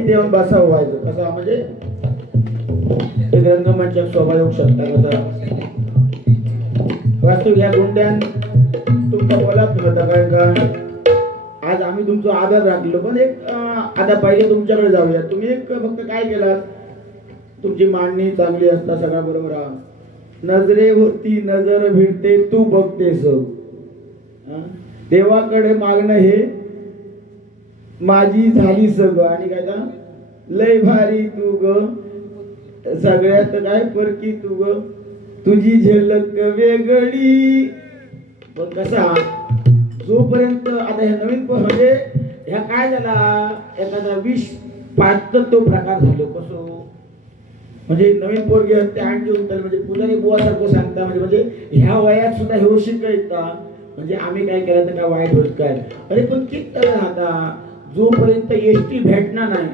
देऊन बसावं व्हायचं कसं म्हणजे एक रंगमंचात शोभा येऊ शकता कसं वास्तू ह्या गुंड्यान तुमचा बोलात होता काय का आज आम्ही तुमचा आदर राखलो पण एक आता पहिले तुमच्याकडे जाऊया तुम्ही एक फक्त काय केलात तुमची मांडणी चांगली असता सगळ्या बरोबर नजरेवरती नजर भिडते तू बघतेस देवाकडे मागणं हे माझी झाली सगळं आणि काय का लय भारी तू ग सगळ्यात काय परकी तू ग तुझी झलक वेगळी पण कसा जोपर्यंत आता ह्या नवीन म्हणजे ह्या काय झाला एखादा विष पाच तो प्रकार झालो कसो म्हणजे नवीन पोरगी असते आणखी उंटल म्हणजे पुजारी बुवासारखं सांगता म्हणजे ह्या वयात सुद्धा हे शिकायचा म्हणजे आम्ही काय केलं तर काय वाईट होत काय अरे पण किती राहता जोपर्यंत एसटी भेटणार नाही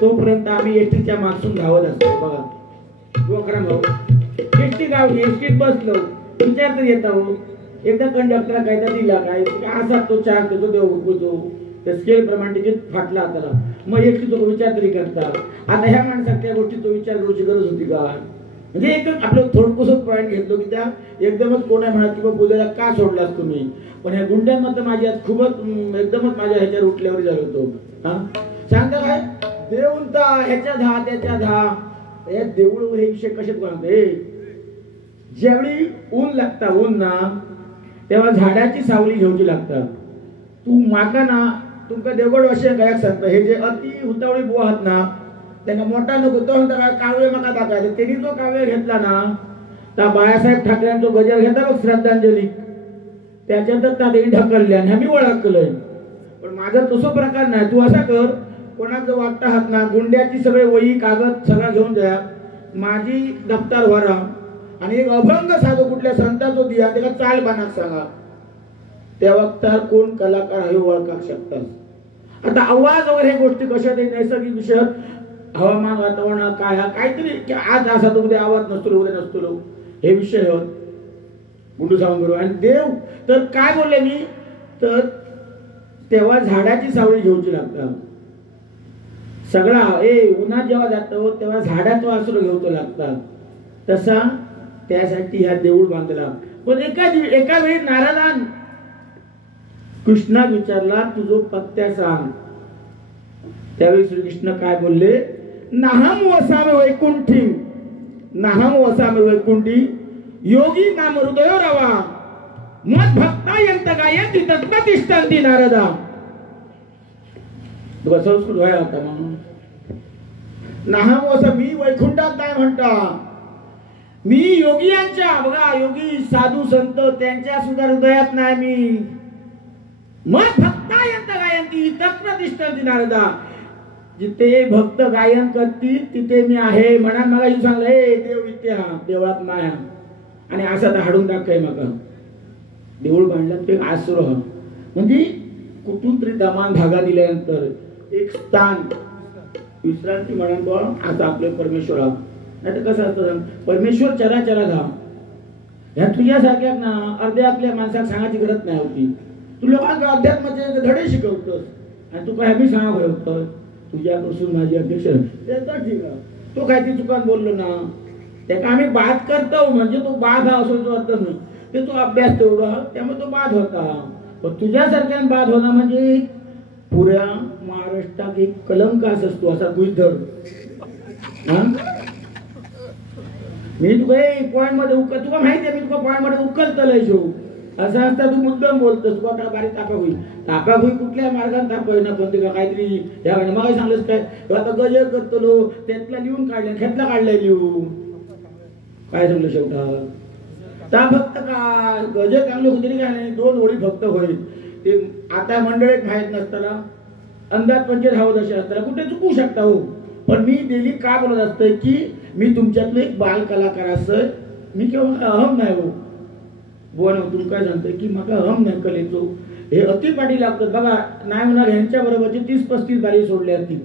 तोपर्यंत आम्ही एसटीच्या मागसून धावत असतो बघा गोकराम भाऊ एसटी गावली एसटीत बसलो विचार तर येता हो एकदा कंडक्टरला कायदा दिला काय असा तो चार देतो देव उठवतो त्या स्केल प्रमाणे तिकीट फाटला त्याला मग एसटी तो विचार तरी करता आता ह्या माणसाच्या गोष्टी तो विचार करूची गरज होती का म्हणजे एक आपलं थोडंसं पॉईंट घेतलो की त्या एकदमच कोणा म्हणत किंवा पूजेला का सोडलास तुम्ही पण ह्या गुंड्यांमध्ये माझी आज खूपच एकदमच माझ्या ह्याच्यावर उठल्यावर झालो होतो हा सांगता काय देऊनता ह्याच्या धा त्याच्या धा या देऊळ हे विषय कसे म्हणते ज्यावेळी ऊन लागता ऊन ना तेव्हा झाडाची सावली घेऊची लागतात तू माका ना तुमका देवगड वर्षे काय सांगता हे जे अति हुतावळी बुवा आहात ना त्यांना मोठा नको तो म्हणता काय कावळे मका टाकायचं त्यांनी जो कावळे घेतला ना त्या बाळासाहेब ठाकरेंचा गजर घेतला बघ श्रद्धांजली त्याच्यानंतर त्या ढकलल्या आणि आम्ही ओळखलंय पण माझा तसं प्रकार नाही तू असा कर कोणाचं वाटतं हात ना गुंड्याची सगळे वही कागद सगळा घेऊन जा माझी दप्तर भरा आणि एक अभंग साधो कुठल्या संतांचो दिया त्याला चाल बनाक सांगा त्या वक्तार कोण कलाकार हे ओळखू शकतात आता आवाज वगैरे हे गोष्टी कशा ते नैसर्गिक विषय हवामान वातावरण काय हा काहीतरी आज असा तो उद्या आवाज नसतो उद्या नसतो हे विषय होत गुंडू सावंत बरोबर आणि देव तर काय बोलले मी तर तेव्हा झाडाची सावली घेऊची लागतात सगळा उन्हात जेव्हा जातो तेव्हा झाडाचा आसरो घेऊतो लागतात तसा त्यासाठी ह्या देऊळ बांधला पण एका वेळी नारदान कृष्णा विचारला तुझो पत्त्या सांग त्यावेळी श्रीकृष्ण काय बोलले नाहम वसामे वैकुंठी नाहम वसामे वैकुंठी योगी नाम हृदय रवा मत भक्ता यंत गायंती तत्पतिष्ठन्ति नारदा तुला संस्कृत व्हायला होता म्हणून नाहम वसा मी वैकुंठात काय म्हणता मी योगियांच्या बघा योगी साधू संत त्यांच्या सुद्धा हृदयात नाही मी मत भक्ता यंत गायंती तत्पतिष्ठन्ति नारदा जिथे भक्त गायन करतील तिथे मी आहे म्हणा मला सांगलं हे देव इथे हा देवळात माया आणि असा तर हाडून टाकाय मका देऊळ बांधला ते आसरो म्हणजे कुठून तरी दमान धागा दिल्यानंतर एक स्थान विश्रांती म्हणा आता आपले परमेश्वर हा नाही तर कसं असतं परमेश्वर चराचरा धाम ह्या तुझ्यासारख्या ना अर्ध्या आपल्या माणसाला सांगायची गरज नाही होती तू लोकांना अध्यात्माचे धडे शिकवतोस आणि तू काय मी सांगा होतं तुझ्यापासून माझी अध्यक्ष त्याचा ठीक आहे तो काय ती चुकान बोललो ना त्याला आम्ही बात करतो म्हणजे तो बाद हा असं जो अर्थ नाही ते तो अभ्यास तेवढा त्यामुळे तो बाद होता पण तुझ्यासारख्या बाद होणं म्हणजे पुऱ्या महाराष्ट्रात एक कलंकास असतो असा गुजर मी तुका पॉइंट मध्ये तुला माहिती आहे मी तुला पॉइंट मध्ये उकलतलंय शो असं असता तू मुद्दाम बोलतोस तुला काय बारीक तापा होई कुठल्या मार्गाने ताप होईना पण ते काहीतरी ह्या मला सांगलंस काय आता गजर करतलो त्यातला लिहून काढल्या खेतला काढलाय लिहून काय सांगलं शेवटा ता फक्त का गजर चांगले होते काय नाही दोन ओळी फक्त होईल ते आता मंडळीत माहीत नसताना अंदाज 25 असे असताना कुठे चुकू शकता हो पण मी डेली का बोलत असतं की मी तुमच्यातलं एक बाल कलाकार असं मी केव्हा अहम नाही हो बोल तुम्ही काय सांगतोय की मला अहम नाही कलेचो हे अति पाठी लागतात बघा नाही म्हणा ह्यांच्या बरोबरचे 30-35 बारी सोडले असतील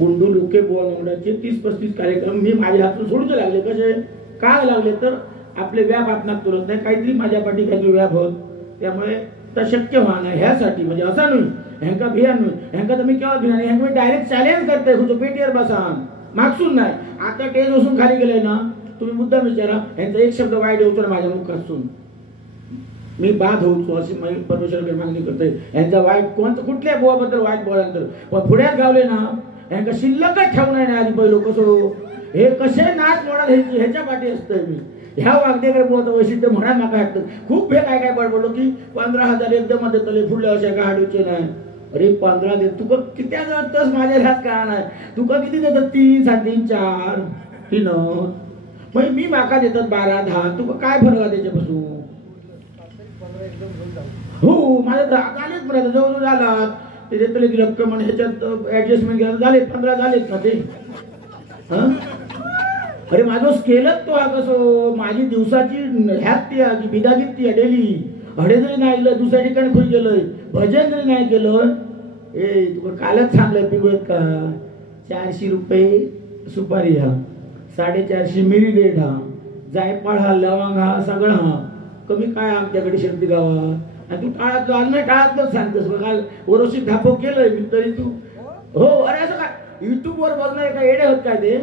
गुंडू लुके बोल मंडळाचे 30-35 कार्यक्रम मी माझ्या हातून सोडूच लागले कसे काय लागले तर आपले व्याप आपणात तुरत नाही काहीतरी माझ्या पाठी काहीतरी व्याप होत त्यामुळे तर शक्य व्हावं ह्यासाठी म्हणजे असं नाही हेंका भियान हेंका तुम्ही केव्हा भियान हेंका मी डायरेक्ट चॅलेंज करते तुझं पेटीवर बसान मागसून नाही आता टेज बसून खाली गेले ना तुम्ही मुद्दाम विचारा यांचा एक शब्द वाईट होतो ना माझ्या मुखातून मी बाद होतो अशी मी परमेश्वराकडे मागणी करते यांचा वाईट कोणतं कुठल्या बोवाबद्दल वाईट बोलांतर पण पुढ्यात गावले ना यांका शिल्लकच ठेवू नाही आधी पहिलो कसो हे कसे नाच मोडाल ह्याच्या पाठी असतंय मी ह्या वागदेकडे बोलतो वैशिष्ट्य म्हणा नका ऐकतं खूप हे काय काय बडबडलो की 15,000 एकदम मध्ये तले फुडले अशा का हाडूचे नाही अरे 15 दे तुका किती जातस माझ्या ह्यात का नाही तुका किती देतात 3 3.5 4 3 मग मी माका देतात 12 10 तुका काय फरक आहे त्याच्यापासून हो माझ्या झालेच बरं जवळ झाला ते देतले की रक्कम आणि ह्याच्यात ऍडजस्टमेंट केलं झाले 15 झालेत ना ते अरे माझं स्केलच तो हा कसो माझी दिवसाची ह्यात ती की बिदागीत ती डेली हडे जरी नाही गेलं दुसऱ्या ठिकाणी खुश गेलोय भजन जरी नाही केलं ए तुला कालच सांगलंय पिवळत का 400 रुपये सुपारी हा 450 मिरी रेट हा जायफळ हा लवंग हा सगळं हा कमी काय आमच्याकडे शेती गावात आणि तू टाळात आज नाही टाळातच सांगतोस काल वरोशी धापो केलंय मी तरी तू हो अरे असं काय युट्यूबवर बघणार का येडे होत काय ते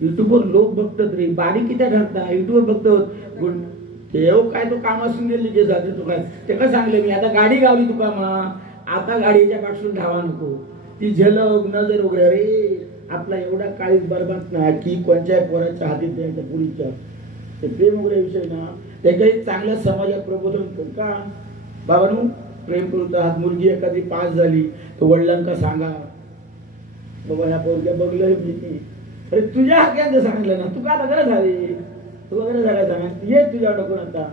युट्यूबवर लोक बघतात रे बारीक किती ठरता युट्यूबवर बघतो तेव काय तो कामासून गेली जे जाते तू काय ते का सांगले मी आता गाडी गावली तुका मा आता गाडीच्या पाठसून धावा नको ती झलक नजर वगैरे रे आपला एवढा काळीच बरबाद नाही की कोणत्याही पोराच्या हातीत द्यायच्या पुरीच्या ते प्रेम वगैरे विषय ना ते काही चांगल्या समाजात प्रबोधन कर का बाबांनो प्रेम करू आहात मुलगी एखादी पास झाली तर वडिलांका सांगा बाबा ह्या पोरग्या बघलंय मी अरे तुझ्या हाक्यांचं सांगितलं ना तू का गरज झाली तू वगैरे झाला सांग ये तुझ्या डोकून आता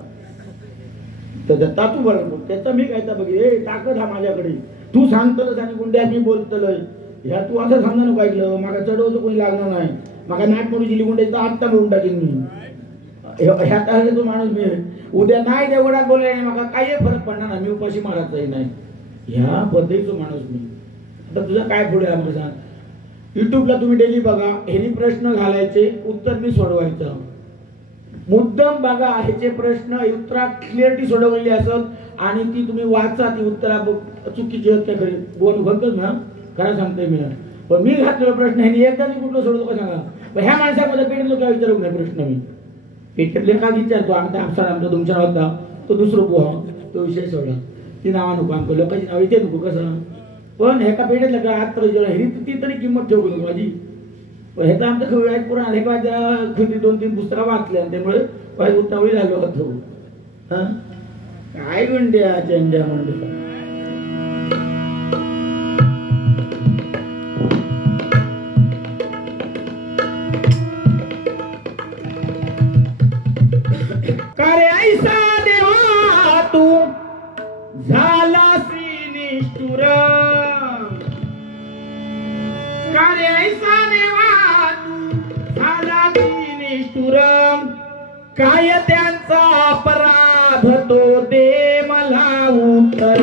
तर तातू बरं त्याचा मी काय बघ ए ताकद हा माझ्याकडे तू सांगतलंस आणि गुंड्या मी बोलतलंय ह्या तू असं सांगा नको ऐकलं मागा चढवतो कोणी लागणार नाही मागा नाट मोडी दिली गुंड्याची आत्ता मिळून टाकेन मी ह्या तारखे तो माणूस मी उद्या नाही देवडात बोलले नाही मागा काही फरक पडणार नाही मी उपाशी मारायचाही नाही ह्या पद्धतीचा माणूस मी आता तुझा काय पुढे आहे मला सांग युट्यूबला तुम्ही डेली बघा ह्यानी प्रश्न घालायचे उत्तर मी सोडवायचं मुद्दाम बघा ह्याचे प्रश्न उत्तरा क्लिअरिटी सोडवलेली असत आणि ती तुम्ही वाचा ती उत्तरा चुकीची आहेत त्या खरी बोल घडतोच ना खरं सांगतोय मी पण मी घातलेला प्रश्न ह्यानी एकदा मी कुठलं सोडतो का सांगा पण ह्या माणसामध्ये पेटलो काय विचारू नाही प्रश्न मी पेटले का विचारतो आमचा आपसा आमचा तुमच्या होता तो दुसरं पोहा तो विषय सोडला ती नावा नको आमचं लोकांची नाव इथे नको कसं पण हे का पेटेतलं का आत ती तरी किंमत ठेवू नको माझी पण ह्याचा आमचं खवळ पुराण हे का त्या 2-3 पुस्तकं वाचल्या त्यामुळे काही उतावळी झालो होतो काय गुंड्या चेंड्या म्हणजे करे ऐसा देवा तू झालासी निष्ठुर करे ऐसा देवा तू झालासी निष्ठुर काय त्यांचा अपराध तो दे मला उत्तर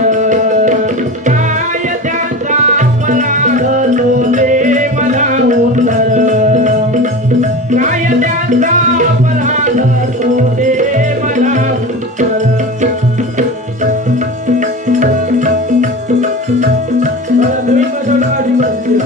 काय त्यांचा अपराध तो दे मला उत्तर काय त्यांचा अपराध तो दे मला उत्तर तुम्ही कसं माझी बसली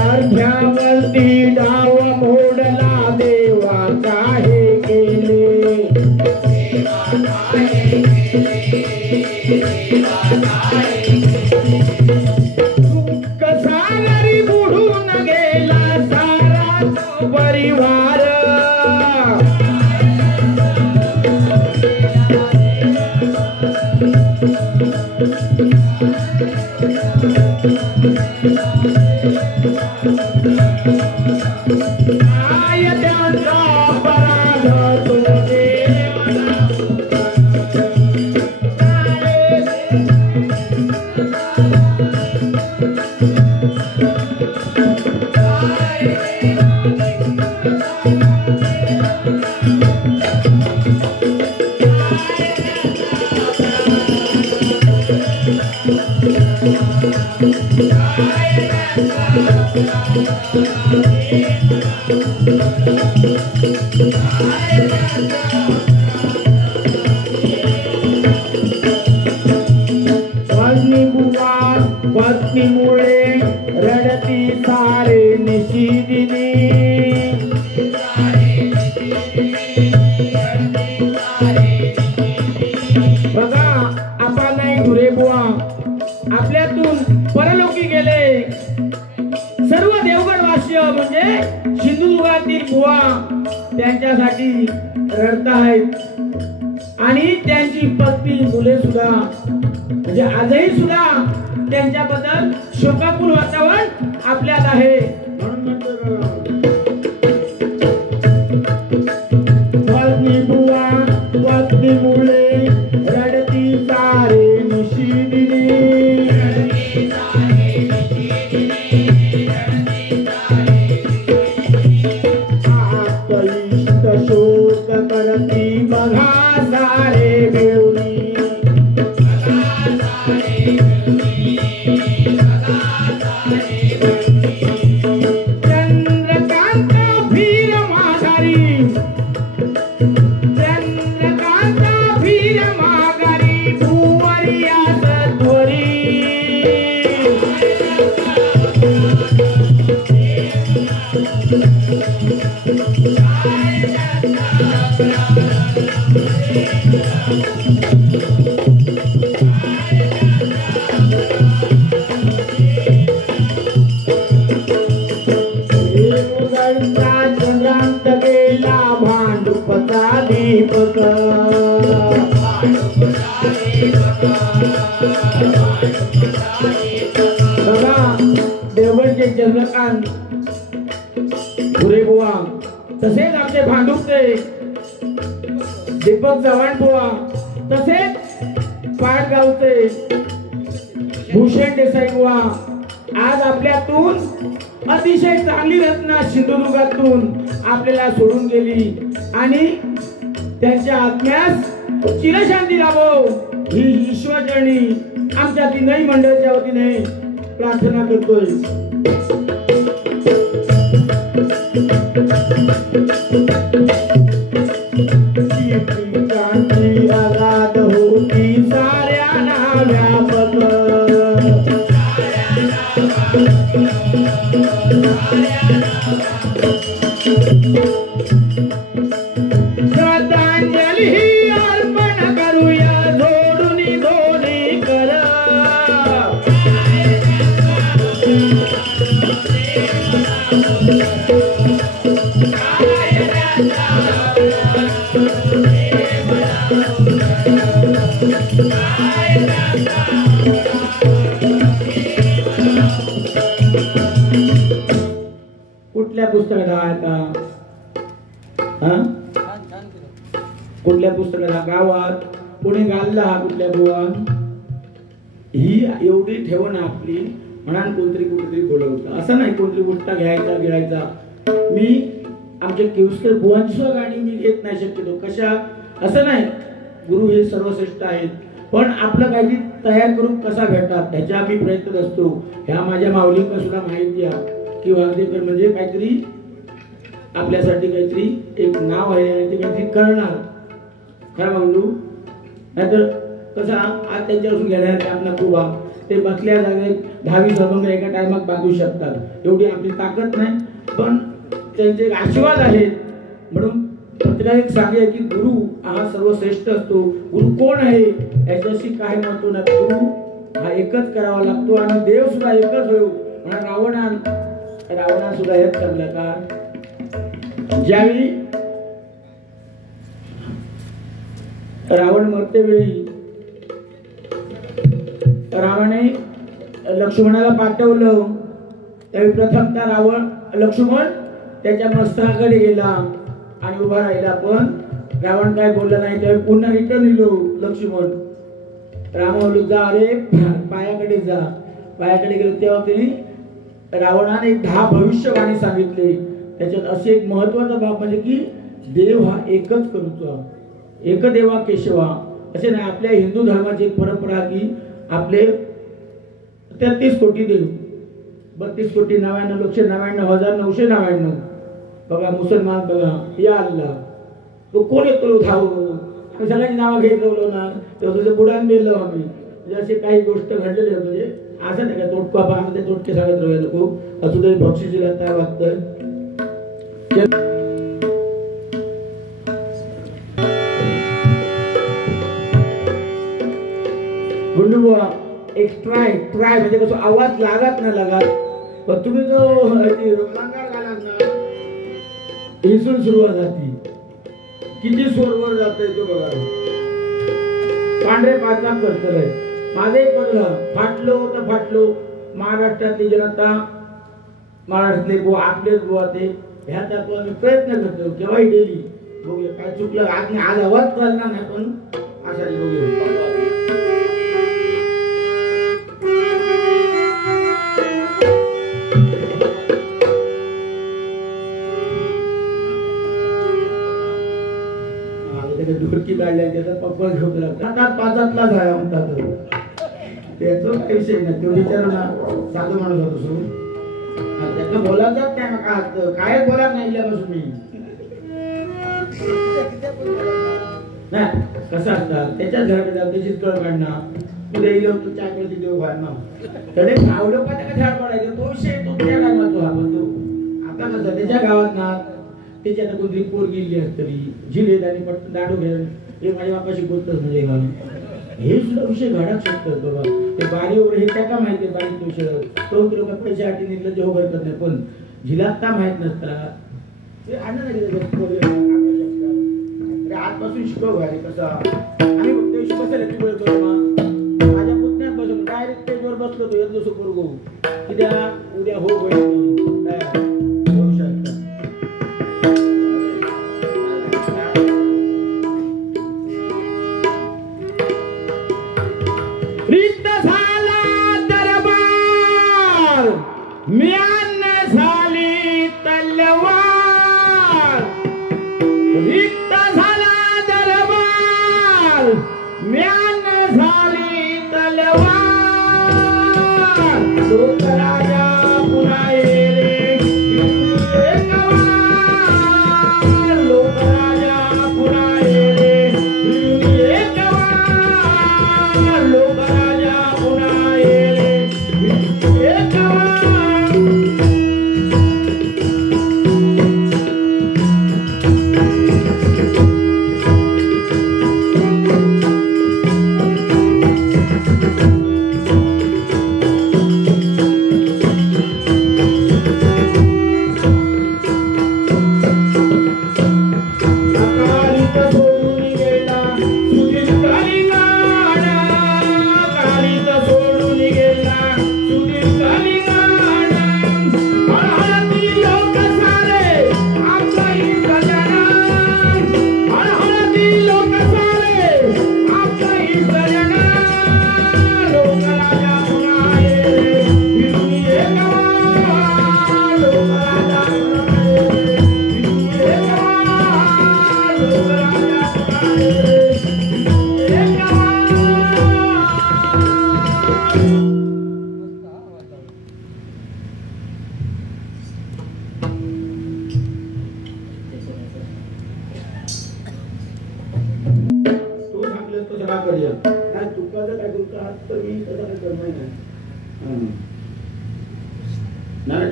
अर्ध्यावरती डाव मोडला देवा काहे केले कसा घरी बुडून गेला सारा तो परिवार पत्नीमुळे रडती सारे निशिदिनी बघा आपण नाही धुरे बुवा आपल्यातून परलोकी गेले सर्व देवगडवासी म्हणजे सिंधुदुर्गातील बुवा त्यांच्यासाठी रडतायत आणि त्यांची पत्नी मुले सुद्धा म्हणजे आजही सुद्धा त्यांच्याबद्दल शोकाकुल वातावरण आपल्यात आहे म्हणून म्हणतो पत्नी बुवा पत्नी मुले रडती सारे निशिदिनी आत्मइष्ट शोक करती बघा सारे मिळूनी देवगडचे चंद्रकांत बुवा तसेच आमचे भांडुपचे दीपक चव्हाण बुवा तसेच पाटगावचे भूषण देसाई बुवा आज आपल्यातून अतिशय चांगली रत्ना सिंधुदुर्गातून आपल्याला सोडून गेली आणि त्यांच्या आत्म्यास चिरशांती लाभो ही ईश्वरचरणी आमच्या तीनही मंडळाच्या वतीने प्रार्थना करतोय क्रांती आगाद होती साऱ्यांना व्यापक श्रद्धांजली अर्पण करूया जोडून दोन्ही कर कुठल्या पुस्तकात कुठल्या पुस्तकाला गावात पुणे गाल्ला कुठल्या बुवा ही एवढी ठेवण आपली म्हणान कोणतरी कुठेतरी बोलवतं असं नाही कोणतरी गोष्ट घ्यायचा मी आमच्या केवस्कर बुवांची सुद्धा गाणी मी घेत नाही शक्यतो कशा असं नाही गुरु हे सर्वश्रेष्ठ आहेत पण आपलं काहीतरी तयार करून कसा भेटतात ह्याच्या आम्ही प्रयत्न असतो ह्या माझ्या माऊलींना सुद्धा माहिती आहे की वागदेकर म्हणजे काहीतरी आपल्यासाठी काहीतरी एक नाव आहे आणि ते काहीतरी करणार खरं म्हणू नाहीतर कसं आज त्यांच्यापासून घेणार आपला खूप ते बसल्या जागेत 10-20 अभंग एका टायमात बांधू शकतात एवढी आपली ताकद नाही पण त्यांचे आशीर्वाद आहेत म्हणून प्रत्येकाला एक सांगेल की गुरु हा सर्वश्रेष्ठ असतो गुरु कोण आहे याच्याशी काय म्हणतो ना गुरु हा एकच करावा लागतो आणि देव सुद्धा एकच होईल म्हणा रावणा सुद्धा हेच चाललं का ज्यावेळी रावण मरते वेळी रावणाने लक्ष्मणाला पाठवलं. त्यावेळी प्रथमतः रावण लक्ष्मण त्याच्या मस्तकाकडे गेला आणि उभा राहिला, पण रावण काय बोलला नाही. त्यावेळी पुन्हा रिटर्न दिलो लक्ष्मण. राम जा, अरे पायाकडे जा. पायाकडे गेलो तेव्हा त्यांनी रावणाने 10 भविष्यवाणी सांगितले. त्याच्यात असे एक महत्वाचा भाग म्हणजे की देव हा एकच करूचा, एकदेवा केशवा असे नाही. आपल्या हिंदू धर्माची एक परंपरा की आपले 33 कोटी देव, 32,99,99,999. बघा मुसलमान बघा, या अल्लाह तो कोण येतो धावून सगळ्यांची नावं घेत राहिलो ना, तेव्हा तुझं बुडान बेलो आम्ही. म्हणजे असे काही गोष्ट घडलेली आहे. म्हणजे असं नाही का तोटका पाहणं ते तोटके सांगत राहिले खूप असू तरी बक्षिसीला काय वाटतंय. गुंडुबुवा एक ट्राय म्हणजे कसं आवाज लागत ना लागत, पण तुम्ही जो रंगार घालात ना इथून सुरुवात जाती. किती सोरवर जातंय तो बघा. पांढरे पाचा करतलंय. माझं एक बघा, फाटलो तर फाटलो. महाराष्ट्रातली जनता, महाराष्ट्रातले बुवा, आपलेच बुवा ते ह्यात आपण प्रयत्न करतो केव्हाही डेली. बघूया काय चुकलं आज आवाज चालणार नाही, पण अशा बघूया. ढोलकी काढल्या त्याचा पप्पा घेऊन लागतात. पाचातलाच आहे म्हणतात. त्याचा काही विषय नाही. तो विचार ना साधू माणूस होतो सो त्याचं बोला जात नाही. काय बोला नाही इल्यापासून मी नाही कसं असतात त्याच्याच घराकडे जाऊ त्याचीच कळ काढणार. उद्या येईल तू चाकरती देऊ घालणार तडे आवडं पण त्याला झाड पडायचं. तो विषय तो त्या टायमाचा हा म्हणतो. आता कसं त्याच्या गावात ना त्याची आता कोणतरी पोर गेली असतरी झिलेत आणि पटकन दाडू घेऊन हे माझ्या बापाशी बोलतच म्हणजे घालून हे सुद्धा विषय घडत शकतात बाबा. ते बारी वगैरे हे त्याला माहिती आहे. बारीक विषय तो लोक पैसे आठी निघलं जेव्हा करत नाही, पण झिलात माहित नसतात ते आजपासून शिकव घाले कसा. आणि फक्त बसायला माझ्या पुतण्यात बसलो डायरेक्ट स्टेजवर बसलो तो एक दिवस पोरगो उद्या हो म्यान झाली तलवार. रिक्त झाला दरबार म्यान झाली तलवार. लोकराजा पुन्हा येरे लोकराजा पुन्हा येरे लोकराजा पुन्हा येरे.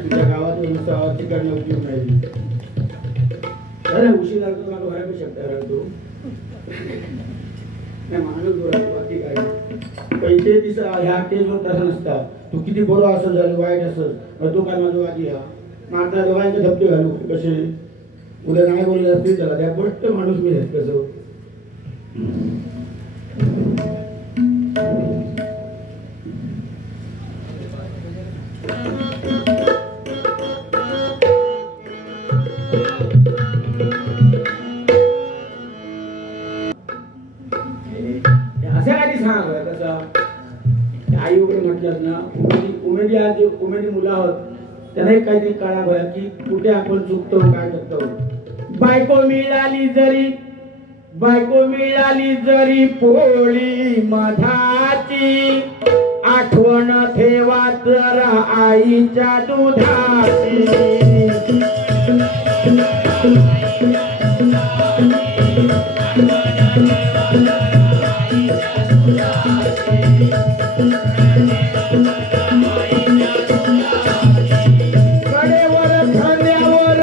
तुझ्या गावात ठिकाणी उपयोग नाही. अरे उशीर लागतो मला भरायला शकता राहतो नाही माणूस बाकी काय पैसे तिसं ह्या स्टेजवर तसं नसतात. तू किती बरं असं झालं वाईट असं तो काय माझं वादी हा मारता दोघांचे धबधे घालू कसे उद्या नाही बोलले असतील त्याला त्या गोष्ट माणूस मी आहेत कसं आई वगैरे म्हटल्यात ना उमेदी आज उमेदी मुलं आहोत त्यांना एक काहीतरी कळा भया की कुठे आपण चुकतो काय करतो. बायको मिळाली जरी पोळी मधाची आठवण ठेवा तर आईच्या दुधाची. कडेवर खांद्यावर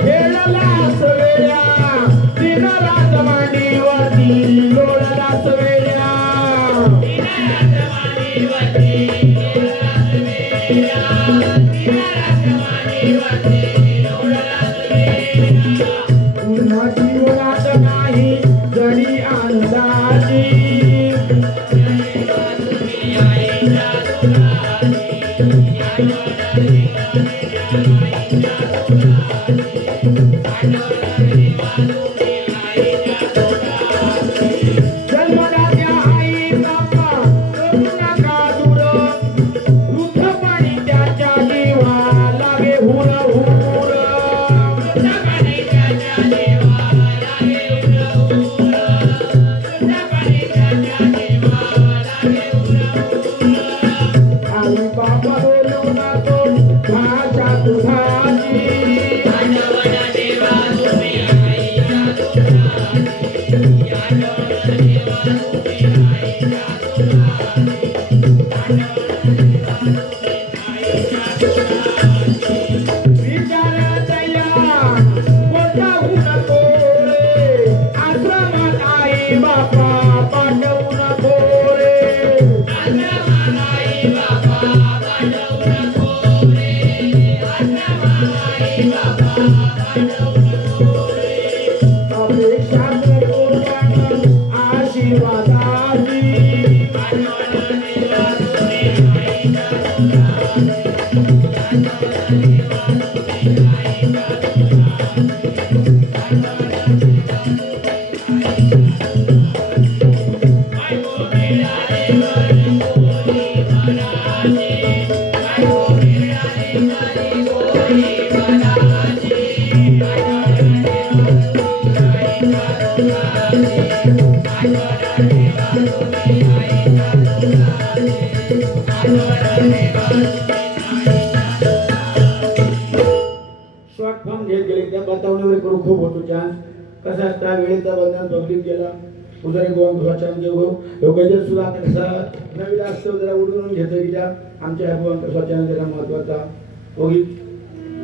खेळलास वेड्या दिनरात मांडीवरती लोळलास वेड्या. पुन्हा जीवनात नाही जडी अंदाजी जन्मदात्या आई बापा करू नका दूर वृद्ध पाणी त्याच्या जीवा लागे हुर हुर. आई बाबा बोलू नको भाषा तुझाची. शॉर्ट फॉर्म घेत गेले त्या बतावणीवर करू खूप होतो चान्स. कसा असता वेळेचा बंधन पब्लिक गेला उदारी गोवा स्वच्छान घेऊ गजर सुद्धा आता कसा नवीन असतो जरा उडून घेतो की त्या आमच्या गोवा स्वच्छान जरा महत्वाचा होगी.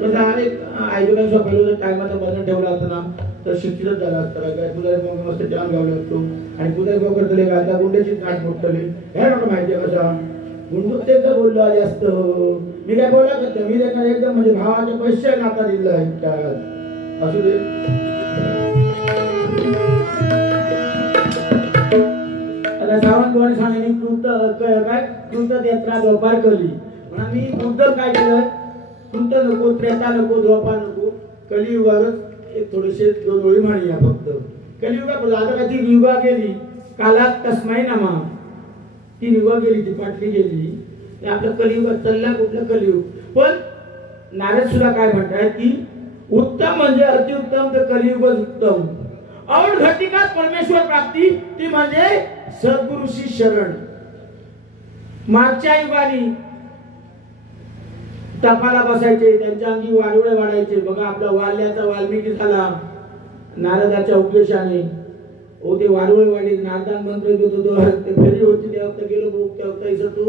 कसं अनेक आयोजकांचा पहिलं जर टायमाचं बंधन ठेवलं असतं ना तर शिक्षितच झालं असतं. काय पुजारी गोवा मस्त छान गावले असतो आणि पुजारी गोवा करतले काय आता गुंड्याचीच नाट मोठली हे नको माहिती आहे कसा गुंडुतेच बोललो आले असतं. मी काय बोला करतो मी काय एकदम म्हणजे भावाच्या पैसे नाता दिला असू दे. आता सावंतवाडी सांगितली काय कृत यात्रा व्यापार केली म्हणून मी मुद्दल काय केलं कृत नको त्रेता नको द्वापार नको कलियुगावरच एक थोडेसे दोन ओळी म्हणूया फक्त. कलियुगा आता काय ती युगा गेली कालात तस्माई नामा ती युगा गेली ती पाटली गेली आपलं कलियुगात चालला कुठलं कलियुग. पण नारद सुद्धा काय म्हणतात की उत्तम म्हणजे अतिउत्तम तर कलियुगच उत्तम. और घटिकात परमेश्वर प्राप्ती ती म्हणजे सद्गुरूची शरण. मागच्या युगानी तपाला बसायचे त्यांच्या अंगी वाडवळे वाढायचे. बघा आपला वाल्याचा वाल्मिकी झाला नारदाच्या उपदेशाने ओ ते वाडवळे वाढले नारदान मंत्र देत होतो ते फेरी होती तेव्हा गेलो बघ तेव्हा इथं तो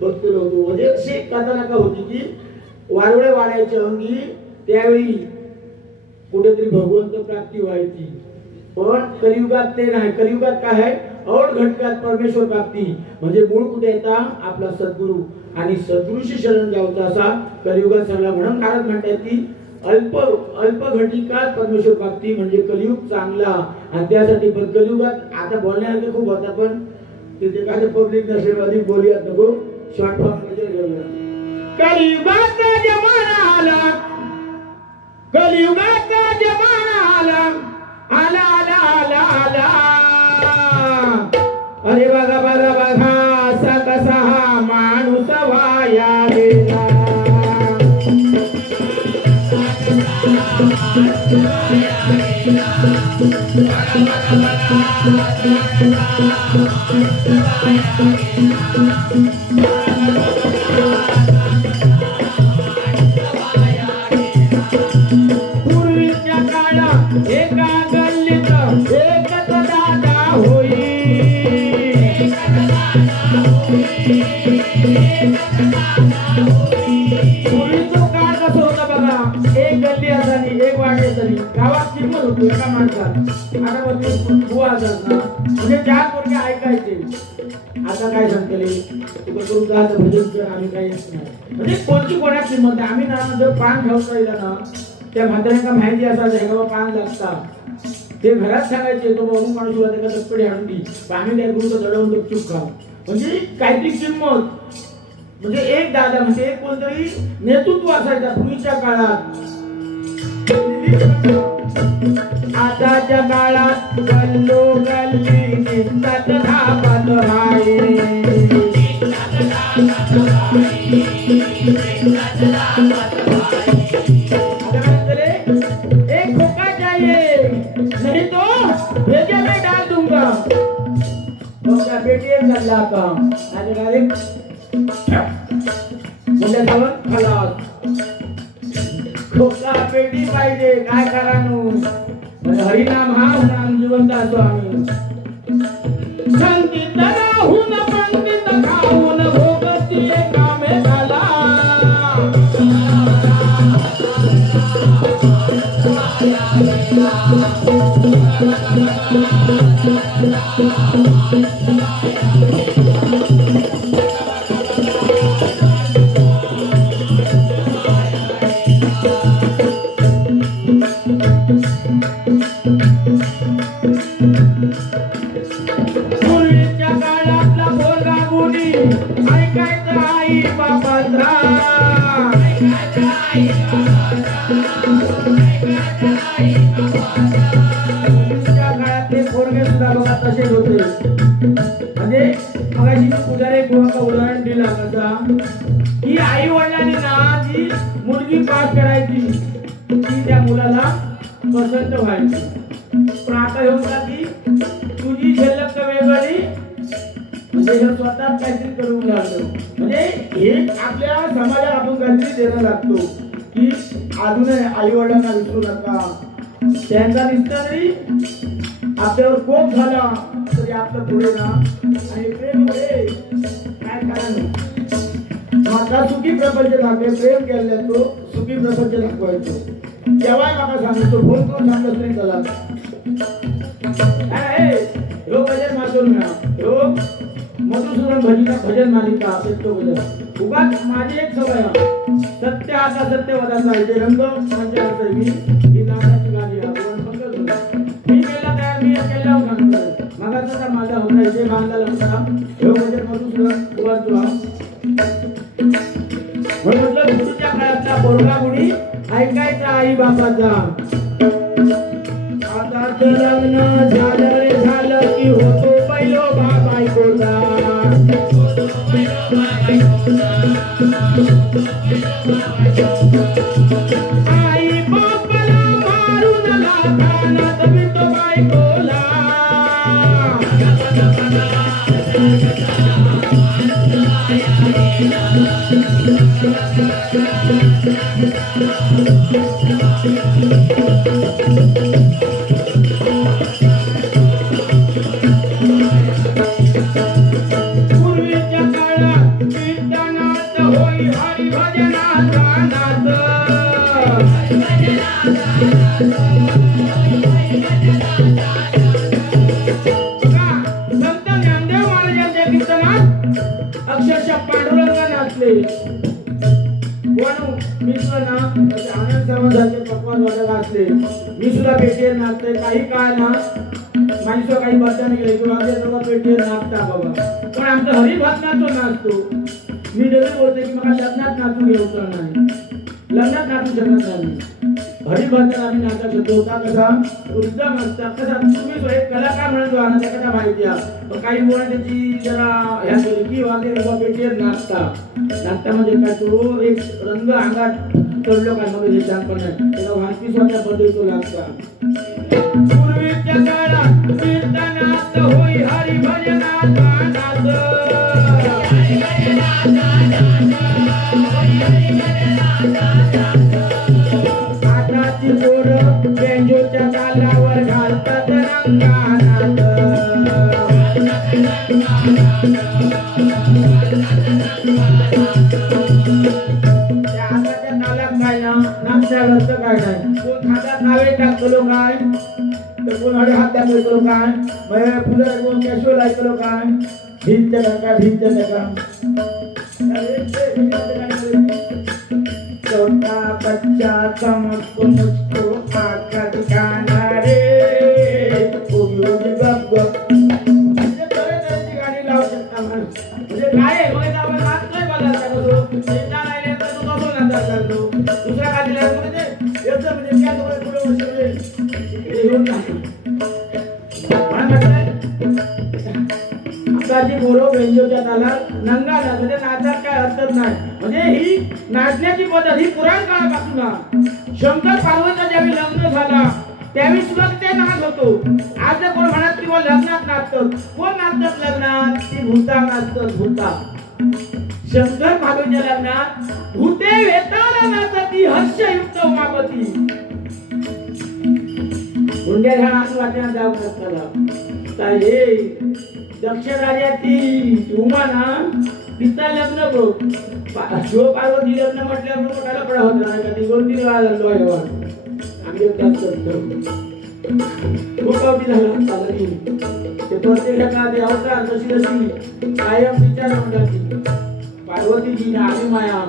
बघतो होतो म्हणजे अशी कथा नका होती की वाडवळे वाढायचे अंगी त्यावेळी कुठेतरी भगवंत प्राप्ती व्हायची. पण कलियुगात ते नाही. कलियुगात काय आहे और घटकात परमेश्वर प्राप्ती म्हणजे मूळ कुठे येता आपला सद्गुरू आणि सद्गुरूशी शरण जाऊचा असा कलियुगात सगळा. म्हणून नारद म्हणतात की अल्प घटिकात परमेश्वर प्राप्ती म्हणजे कलियुग चांगला. आणि त्यासाठी पण कलियुगात आता बोलण्यासारखे खूप होता पण तिथे काय पब्लिक नसेल अधिक बोलूयात नको शॉर्ट फॉर्म मध्ये घेऊया. कलियुगाचा जमाना आला कलियुगाचा जमाना आला आला आला आला आला. अरे बघा बघा बघा असा कसा हा वाया गेला पूर्वीच्या काळात एका गल्लीत एकच दादा होई पूर्वीचा काळ कसं होता बघा एक गल्ली असानी एक वाटे तरी गावात किंमत होती एका माणसात आता बुवा असत ना म्हणजे चार पोरगे ऐकायचे आता काय सांगतले तुका करून जात भजन कर आम्ही काही नाही म्हणजे कोणची कोणाची किंमत नाही आम्ही ना जर पान ठेवता येईल ना त्या म्हाताऱ्यांना माहिती असायचं हे बाबा पान लागतात ते घरात सांगायचे तो बाबू माणूस होता त्याला दप्पडी आणून दी पाणी द्या गुरु दडवून चूक खा म्हणजे काहीतरी किंमत म्हणजे एक दादा म्हणजे एक कोणतरी नेतृत्व असायचा पूर्वीच्या काळात आताच्या काळात गल्लो गल्ली निघतात धापात भाई एक खोका चाहिए नहीं तो भेजे में डाल दूंगा उसका बेटी गल्ला का खलास खोका पेटी पाहिजे काय करानो हरिनाम हा नाम जिवंत असतो आम्ही संगीत राहून पंडित खाऊन भोगती कामे झाला पूर्वीच्या काळातला बोलगा गुणी ऐकायचं आई बाबांचा पूर्वीच्या काळातले पोरगे सुद्धा बघा तसेच होते म्हणजे मगाशी पुजारी गुरुचा उदाहरण दिला कसा की आई वडिलांनी ना जी मुलगी पास करायची ती त्या मुलाला पसंत व्हायची पण आता हे होता की तुझी झलक वेगळी म्हणजे हे स्वतः काहीतरी करू लागलो म्हणजे हे आपल्या समाजाला आपण काहीतरी देणं लागतो की अजून आई वडिलांना विसरू नका त्यांचा निष्ठा जरी आपल्यावर कोप झाला तरी आपलं पुढे ना आणि प्रेम काय कारण माझा सुखी प्रपंच दाखवे प्रेम केले तो सुखी प्रपंच दाखवायचो तेव्हा मला सांगतो फोन करून सांगत नाही त्याला ह्यो भजन वाचून ह्यो मधुसूदन भजीचा भजन मालिका पेटतो भजन उगाच माझी एक सवय सत्य आता सत्यवदाचा जे रंग म्हणजे मी ही नावाची गाणी मी केला तयार मी केला सांगतो मगाचा माझा होता जे बांधला होता ह्यो भजन मधुसूदन उगाचो म्हणून गुरुच्या काळातला बोरगा गुणी ऐकायचा आई बापाचा आता लग्न झालं की होतो पहिलो बाप ऐकोता आई बापाला मारून लाखाना तरी तो बायकोला पूर्वीच्या काळात कीर्तनात होई हरिभजनाचा नाद संत ज्ञानदेव महाराजांच्या कीर्तनात अक्षरशः पांडुरंग नाचले मी सुद्धा ना आनंद सावंतांचे पकवान वाटत असले मी सुद्धा पेटीवर नाचते काही काळ ना माणसं काही बदल गेले किंवा आपल्या पेटीवर नाचता बाबा पण आमचा हरिभजनाचा नाचतो मी डेली बोलते की मला लग्नात नाचू घेऊ नाही लग्नात नाचू शकत नाही हरिभजन आम्ही नाटक करतो होता कसा उद्यम असता कसा तुम्ही तो एक कलाकार म्हणून जो आनंद कसा माहिती आहे काही मुळे त्याची जरा ह्या की वागे बाबा पेटीवर नाचता म्हणजे काय तो एक रंग अंगात चढलो काय मध्ये सांगतो नाही त्याला वाटती स्वतः बदलतो लागता पूर्वीच्या काळात कीर्तनात होई हरिभजनात आताची पोरं बेंजोच्या तालावर घालतात रंगानात त्या आताच्या तालात काय ना नाचण्यावरचं काय नाही कोण हातात नावे टाकलो काय तर कोण हात टाकलो काय मग पुढे कोण कॅशो लागलो काय भिंत नका छोटा बच्चा चमको मुझको आका दिखाना रे म्हणजे बरेच त्यांची गाणी लावू शकता म्हणजे काय आहे म्हणजे आपण नाच नाही बघायला करतो चिंता राहिले तर तू कसं नाचा करतो दुसऱ्या गाडीला म्हणजे याचं म्हणजे त्या दोघे पुढे म्हणजे येऊन नाही आताची गोरो बेंजोच्या तालात नंगा म्हणजे नाचात काय अर्थच नाही म्हणजे ही नाचण्याची पद्धत ही पुराण काळापासून शंकर पार्वतीचा ज्यावेळी लग्न झाला त्यावेळी सुद्धा ते नाच होतो आज जर कोण म्हणत किंवा लग्नात नाचतात कोण नाचतात लग्नात ती भूता नाचतात भूता शंकर पार्वतीच्या लग्नात भूते वेताला नाचती हर्षयुक्त उमापती गुंड्या घाण वाटण्यात जाऊ नसताना काय हे दक्ष राजाची उमा ना तिचा लग्न बघ शिव पार्वती लग्न म्हटल्यावर मोठाला पडा होता नाही का ती 2-3 वेळा झालो आहे आम्ही त्याच करतो खूप अवधी झाला चालली ते प्रत्येकाचा ते अवतार जशी कायम विचार म्हणतात पार्वतीची आधी माया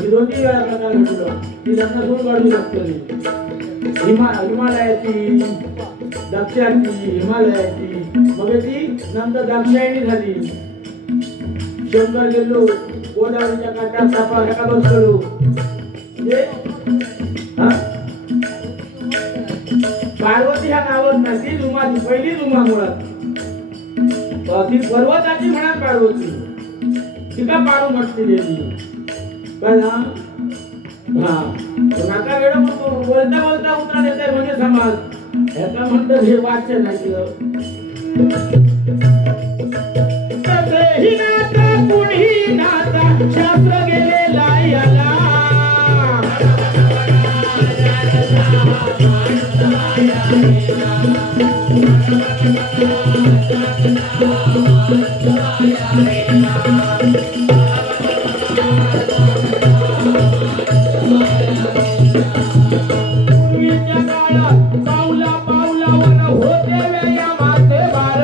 2-3 वेळा प्रकार घडलो ती लग्न सोडून काढू शकतो हिमालयाची दक्षिणाची हिमालयाची मग ती नंतर दाक्षायणी झाली शंकर गेलो गोदावरीच्या काठात सापा एका बसलो पार्वती ह्या नावच नाही ती जुमाची पहिली जुमा मुळात ती पर्वताची म्हणा पार्वती तिका पारू म्हटली देवी काय हा नाका वेळ बोलता बोलता उतरा देताय म्हणजे समाज याचा म्हणतात हे वाचन नाही कुणी नाता शास्त्र गेलेला याला पावला पावलावर होते व्यायामाचे बार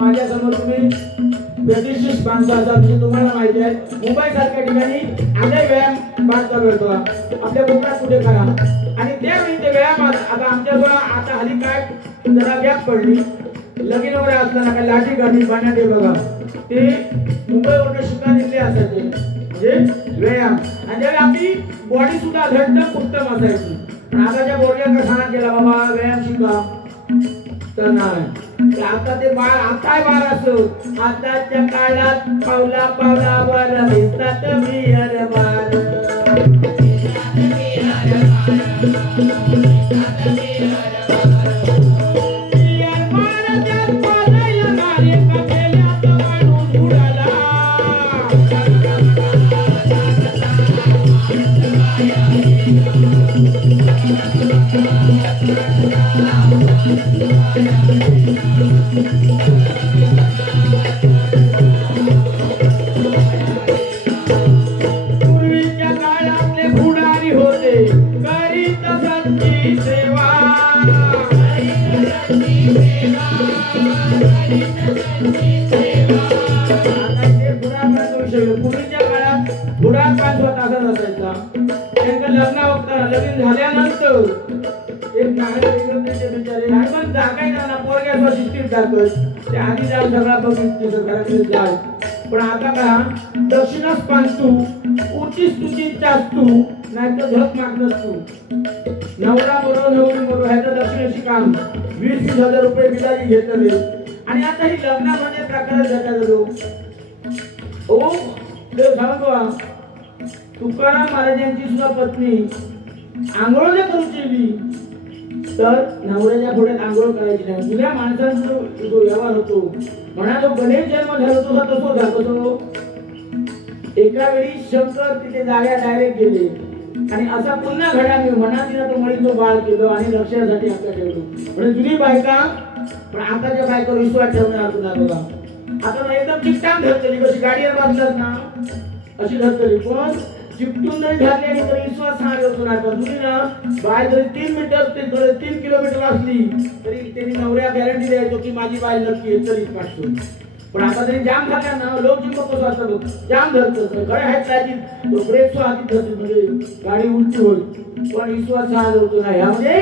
माझ्या समोर तुम्ही प्रतिष्ठित माणसाचा म्हणजे तुम्हाला माहिती आहे मुंबई सारख्या ठिकाणी आधी व्यायाम बांधता मिळतो आपल्या कोकणात कुठे करा आणि त्यावेळी ते व्यायाम आता आमच्या आता हल्ली काय जरा गॅप पडली लगीन वगैरे असताना काय लाठी गाडी पाण्यात बघा ते मुंबईवर शिकारीतले असायचे म्हणजे व्यायाम आणि त्यावेळी आपली बॉडी सुद्धा घट्ट उत्तम असायची पण आताच्या बॉडीला कसा केला बाबा व्यायाम शिका तर नाही आता ते बाळ आताय बाळ असो आताच्या काळात पावला पावलावर दिसतात मिहर बाळ पूर्वीच्या काळातले पुढारी होते करीत संची सेवा पूर्वीच्या काळात पुढार 5 तासात असायचा त्यांचं लग्न होता लगीन झाल्यानंतर एक बिचारे आणि पण जागायचा ना पोरग्या शिस्तीत जातोय ते आधी जाऊन सगळा बघितलं घराकडे जाय पण आता का दक्षिणास पांतू उचीस तुझी चास्तू नाही तर झक मागतस तू नवरा मरो नवरी मरो ह्याचं दक्षिणेशी काम 20,000 रुपये बिलारी घेतले आणि आता ही लग्नामध्ये प्रकार झाला गेलो ओ देव सांगतो तुकाराम महाराजांची सुद्धा पत्नी आंघोळ जर करूची तर नवऱ्याच्या पुढे आंघोळ करायची नाही जुन्या माणसांचा जो व्यवहार होतो म्हणा तो गणेश जन्म झाला तसा तसो झालो एका वेळी शंकर तिथे जाग्या डायरेक्ट गेले आणि असा पुन्हा घडा मी म्हणा तिला तो मळीचं बाळ केलं आणि लक्षासाठी आपल्या ठेवलो म्हणजे जुनी बायका पण आताच्या बायका विश्वास ठेवणार तुला बघा आता एकदम चिकटान धरतली कशी गाडीवर बांधतात ना अशी धरतली पण चिपटून जरी घातली आणि तरी विश्वास सांगत होतो नाही पण तुम्ही ना बाय जरी 3 मीटर 3 किलोमीटर असली तरी त्यांनी नवऱ्या गॅरंटी द्यायचो की माझी बाय नक्की तरीच पाठतो पण आता तरी जाम झाल्या ना लोक जिंकतो कसं असतं जाम धरतो गळे आहेत त्याची तो ब्रेक सो हाती धरतो म्हणजे गाडी उलटी होईल पण विश्वास सांगत होतो ना ह्यामध्ये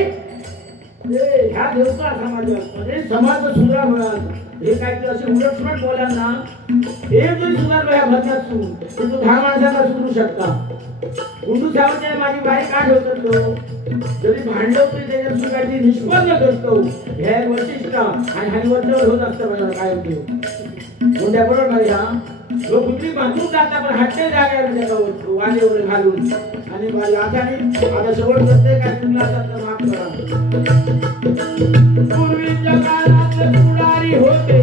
ह्या देवता समाजात म्हणजे समाज सुधार होणार हे काय असे उलटसुलट बोलांना एक जरी सुधारलं ह्या भरण्यात सुरू तर तो 10 माणसांना सुधरू शकता गुंडू सावंत माझी बाई का ठेवतो जरी भांडव तरी त्याच्यात सुद्धा निष्पन्न करतो ह्या वैशिष्ट्य आणि ह्या वरच्यावर होत असतं मला काय होते कोणत्या बरोबर नाही हा लोक कुठली बांधून जाता पण हट्टे जागा त्याच्यावर वाजेवर घालून आणि आता शेवट करते काय तुम्ही आता तर माफ करा पूर्वीच्या काळात पुढारी होते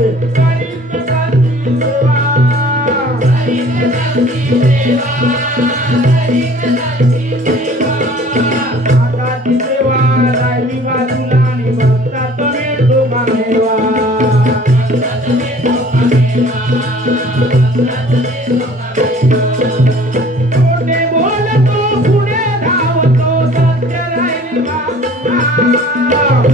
आताची सेवा राहिली बाजूला आणि भक्तात मिळतो मागेवा कोठे बोलतो पुढे धावतो सत्य राहिली बाबा